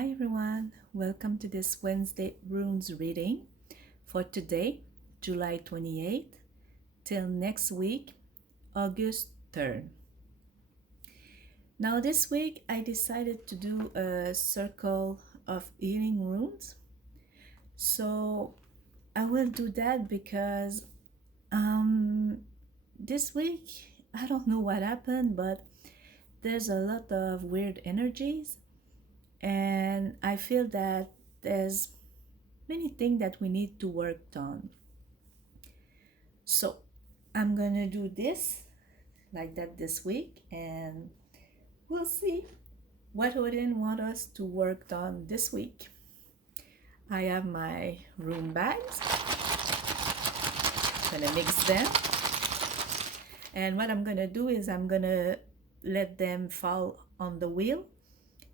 Hi everyone, welcome to this Wednesday runes reading for today, July 28th, till next week, August 3rd. Now, this week I decided to do a circle of healing runes. So I will do that because this week I don't know what happened, but there's a lot of weird energies, and I feel that there's many things that we need to work on. So I'm gonna do this like that this week, and we'll see what Odin want us to work on this week. I have my room bags. Gonna mix them, and what I'm gonna do is I'm gonna let them fall on the wheel,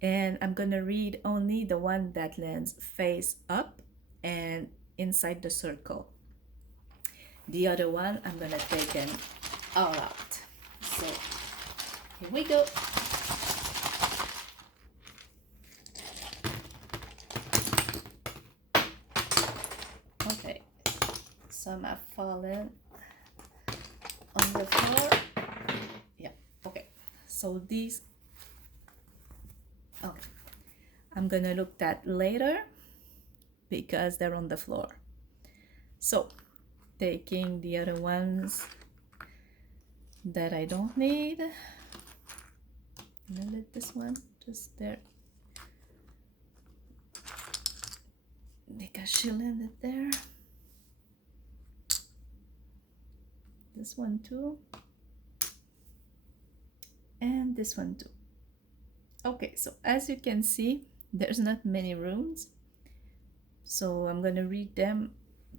and I'm gonna read only the one that lands face up and inside the circle. The other one, I'm gonna take them all out. So here we go. Okay, some have fallen on the floor. Yeah, okay. So these, okay. I'm gonna look that later because they're on the floor. So taking the other ones that I don't need. I'm gonna let this one just there. Make a she landed there. This one too. And this one too. Okay, so as you can see, there's not many runes. So I'm gonna read them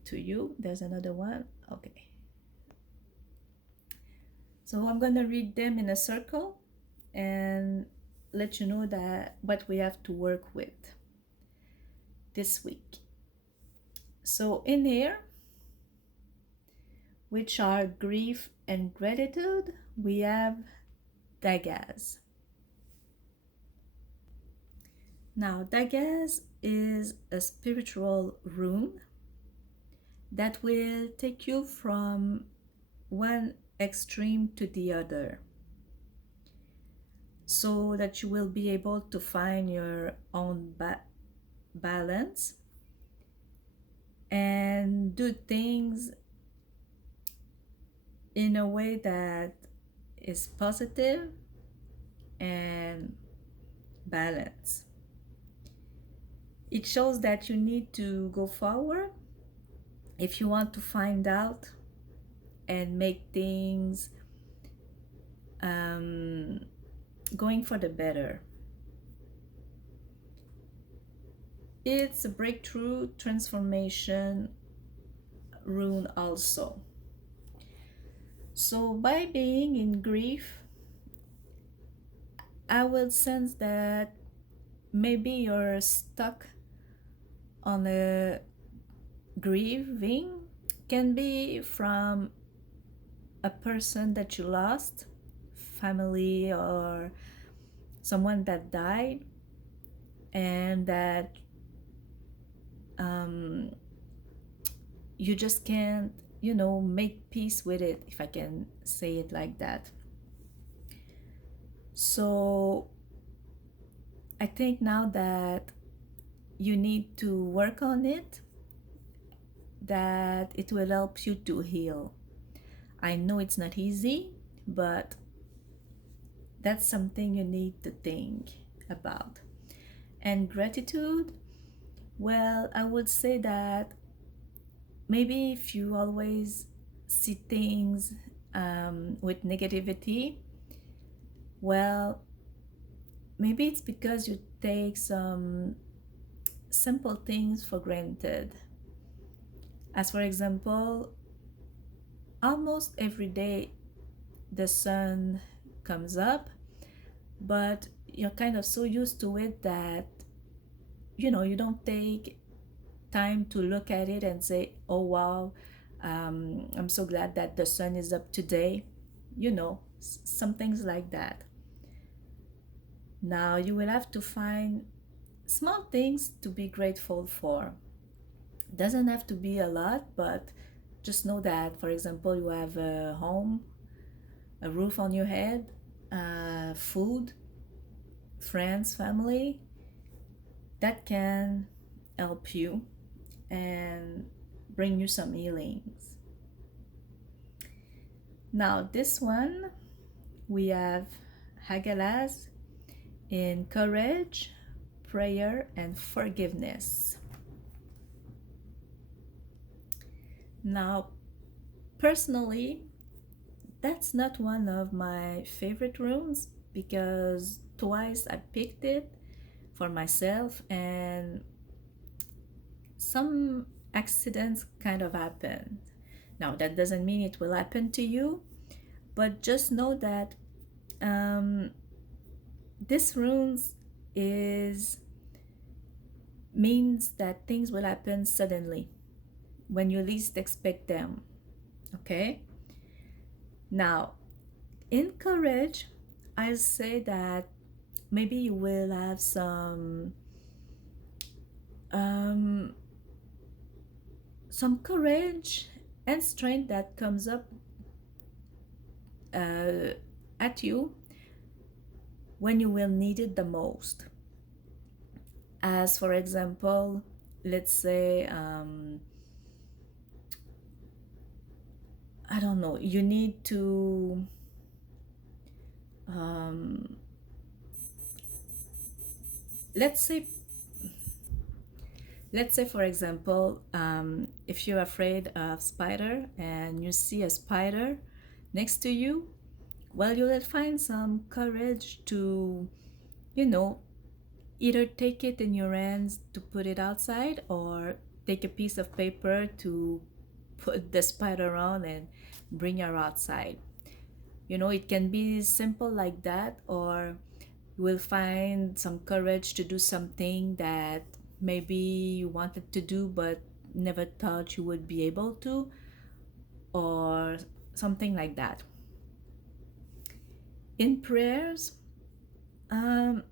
to you. There's another one. Okay. So I'm gonna read them in a circle and let you know that what we have to work with this week. So in here, which are grief and gratitude, we have Dagaz. Now, Dagaz is a spiritual rune that will take you from one extreme to the other, so that you will be able to find your own balance and do things in a way that is positive and balanced. It shows that you need to go forward if you want to find out and make things going for the better. It's a breakthrough transformation rune also. So by being in grief, I will sense that maybe you're stuck on a grieving. Can be from a person that you lost, family, or someone that died, and that you just can't, make peace with it, if I can say it like that. So I think now that you need to work on it, that it will help you to heal. I know it's not easy, but that's something you need to think about. And gratitude, well, I would say that maybe if you always see things with negativity, well, maybe it's because you take some simple things for granted. As for example, almost every day the sun comes up, but you're kind of so used to it that you don't take time to look at it and say, oh wow, I'm so glad that the sun is up today. Some things like that. Now you will have to find small things to be grateful for. Doesn't have to be a lot, but just know that, for example, you have a home, a roof on your head, food, friends, family, that can help you and bring you some healings. Now, this one we have Hagalaz in courage, prayer, and forgiveness. Now, personally, that's not one of my favorite rooms because twice I picked it for myself and some accidents kind of happen. Now, that doesn't mean it will happen to you, but just know that um, this runes is means that things will happen suddenly when you least expect them. Okay? Now, in courage, I'll say that maybe you will have um, some courage and strength that comes up uh, at you when you will need it the most. As for example, let's say, I don't know, you need to, um, let's say, for example, if you're afraid of spider and you see a spider next to you, well, you'll find some courage to, you know, either take it in your hands to put it outside or take a piece of paper to put the spider on and bring her outside. You know, it can be simple like that, or you will find some courage to do something that maybe you wanted to do but never thought you would be able to, or something like that. In prayers, um,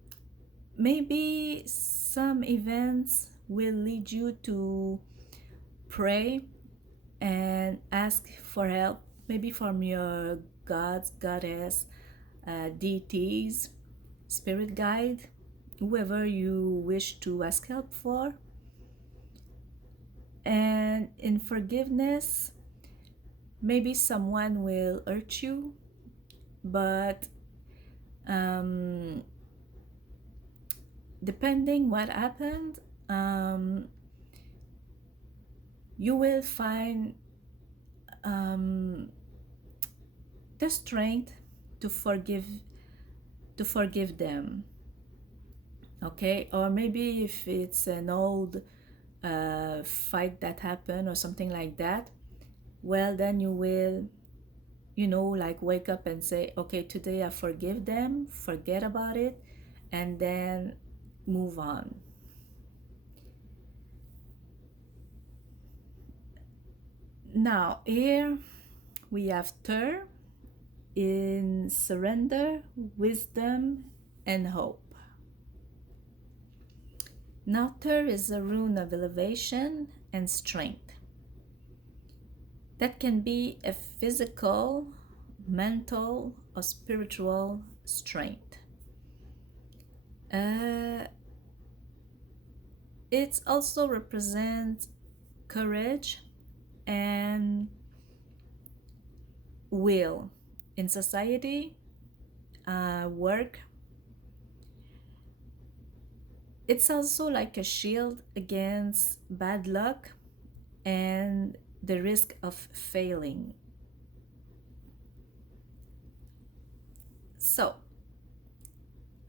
maybe some events will lead you to pray and ask for help, maybe from your gods, goddess, deities, spirit guide, whoever you wish to ask help for. And in forgiveness, maybe someone will hurt you, but um, depending what happened, um, you will find um, the strength to forgive them. Okay, or maybe if it's an old fight that happened or something like that, well, then you will, you know, like wake up and say, okay, today I forgive them, forget about it, and then move on. Now, here we have Ter in surrender, wisdom, and hope. Now, Ter is a rune of elevation and strength. That can be a physical, mental, or spiritual strength. Uh, it also represents courage and will in society, work. It's also like a shield against bad luck and the risk of failing. So,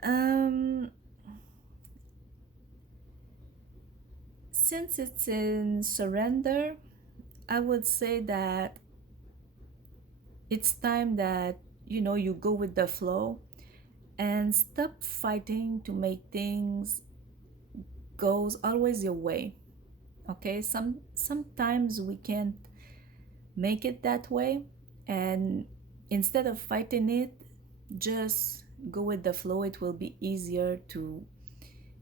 um, since it's in surrender, I would say that it's time that, you know, you go with the flow and stop fighting to make things goes always your way. Okay, sometimes we can't make it that way, and instead of fighting it, just go with the flow. It will be easier to,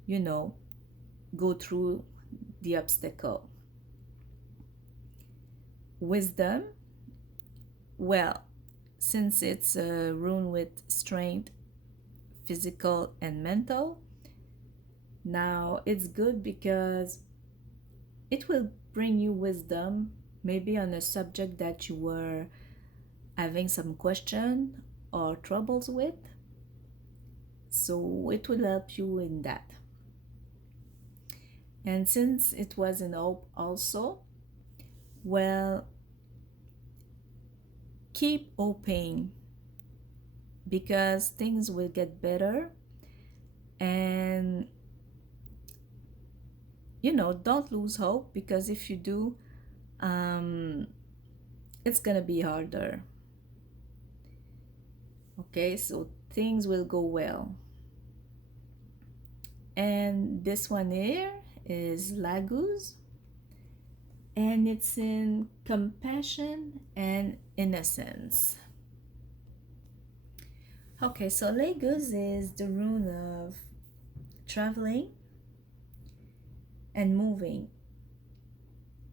you know, go through the obstacle. Wisdom, well, since it's a rune with strength, physical and mental, now it's good because it will bring you wisdom, maybe on a subject that you were having some question or troubles with. So it will help you in that. And since it was in hope also, well, keep hoping because things will get better. And don't lose hope because if you do, um, it's gonna be harder. Okay, so things will go well. And this one here is Laguz, and it's in compassion and innocence. Okay, so Laguz is the rune of traveling and moving.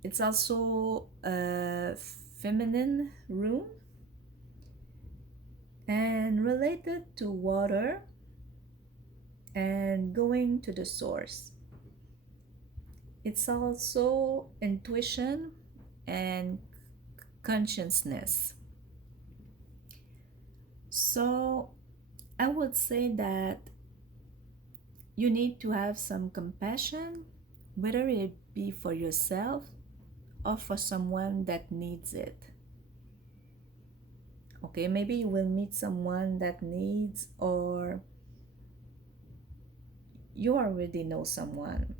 It's also a feminine rune and related to water and going to the source. It's also intuition and consciousness. So I would say that you need to have some compassion, whether it be for yourself or for someone that needs it. Okay, maybe you will meet someone that needs, or you already know someone.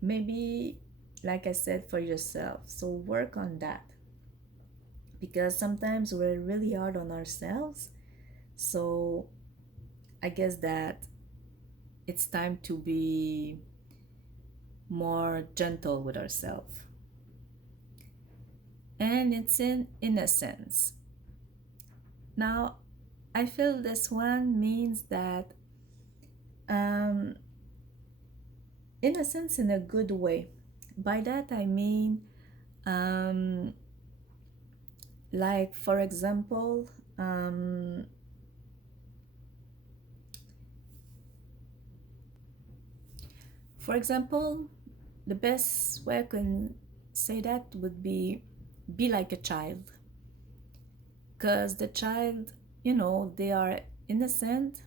Maybe, like I said, for yourself. So work on that because sometimes we're really hard on ourselves. So I guess that it's time to be more gentle with ourselves. And it's in innocence. Now, I feel this one means that um, innocence in a good way. By that I mean, um, like for example, for example, the best way I can say that would be like a child, because the child, they are innocent,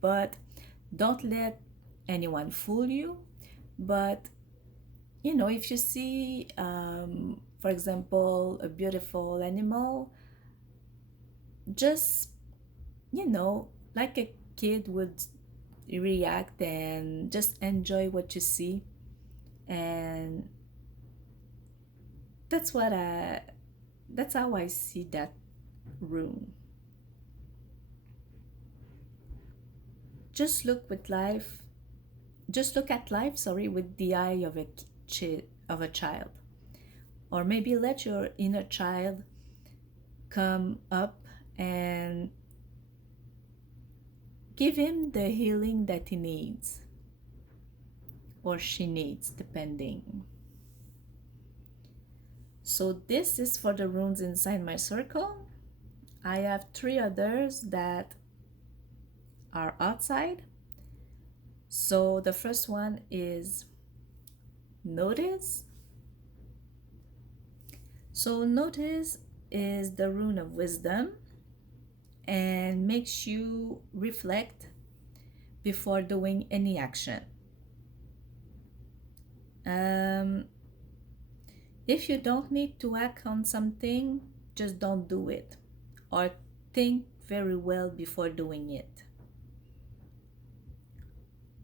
but don't let anyone fool you. But if you see, for example, a beautiful animal, just like a kid would react and just enjoy what you see. And that's what I that's how I see that room. Just look with life, just look at life, sorry, with the eye of a child. Or maybe let your inner child come up and give him the healing that he needs or she needs, depending. So this is for the runes inside my circle. I have three others that are outside. So the first one is notice. So notice is the rune of wisdom and makes you reflect before doing any action. Um, if you don't need to act on something, just don't do it, or think very well before doing it.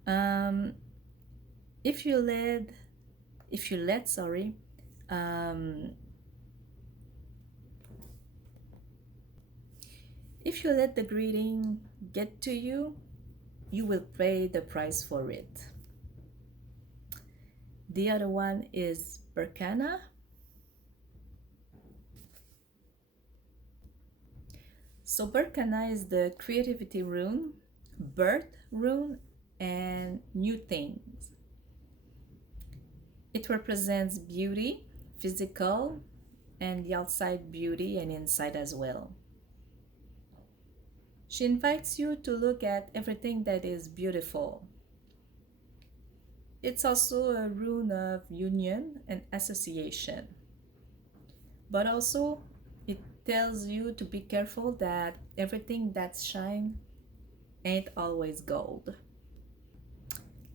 Um, if you let, sorry, um, if you let the greeting get to you, you will pay the price for it. The other one is Berkana. So Berkana is the creativity rune, birth rune, and new things. It represents beauty, physical, and the outside beauty and inside as well. She invites you to look at everything that is beautiful. It's also a rune of union and association, but also it tells you to be careful that everything that shines ain't always gold.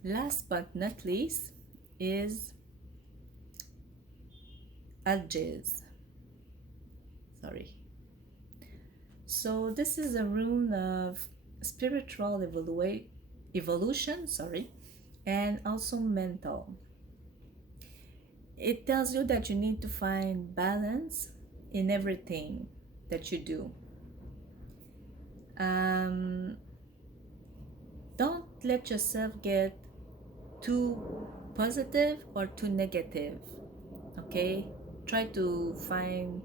Last but not least is Algiz. Sorry. So this is a rune of spiritual evolution, sorry, and also mental. It tells you that you need to find balance in everything that you do. Um, don't let yourself get too positive or too negative, okay? Try to find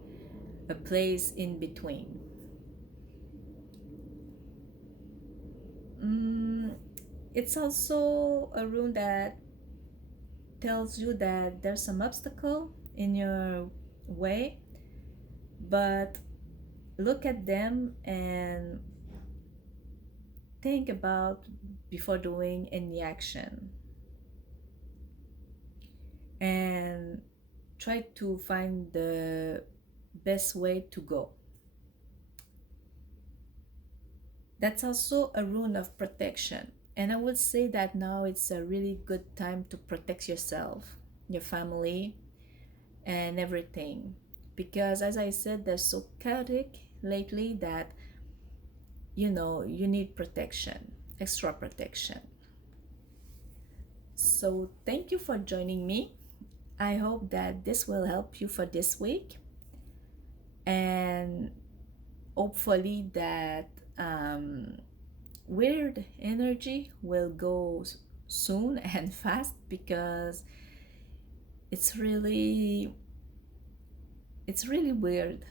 a place in between. Mm, it's also a rune that tells you that there's some obstacle in your way, but look at them and think about before doing any action, and try to find the best way to go. That's also a rune of protection. And I would say that now it's a really good time to protect yourself, your family, and everything. Because as I said, they're so chaotic lately that you need protection, extra protection. So thank you for joining me. I hope that this will help you for this week, and hopefully that weird energy will go soon and fast, because it's really it's really weird.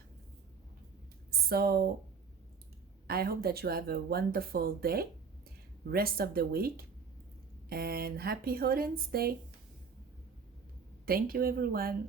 So I hope that you have a wonderful day, rest of the week, and happy Hodin's Day. Thank you, everyone.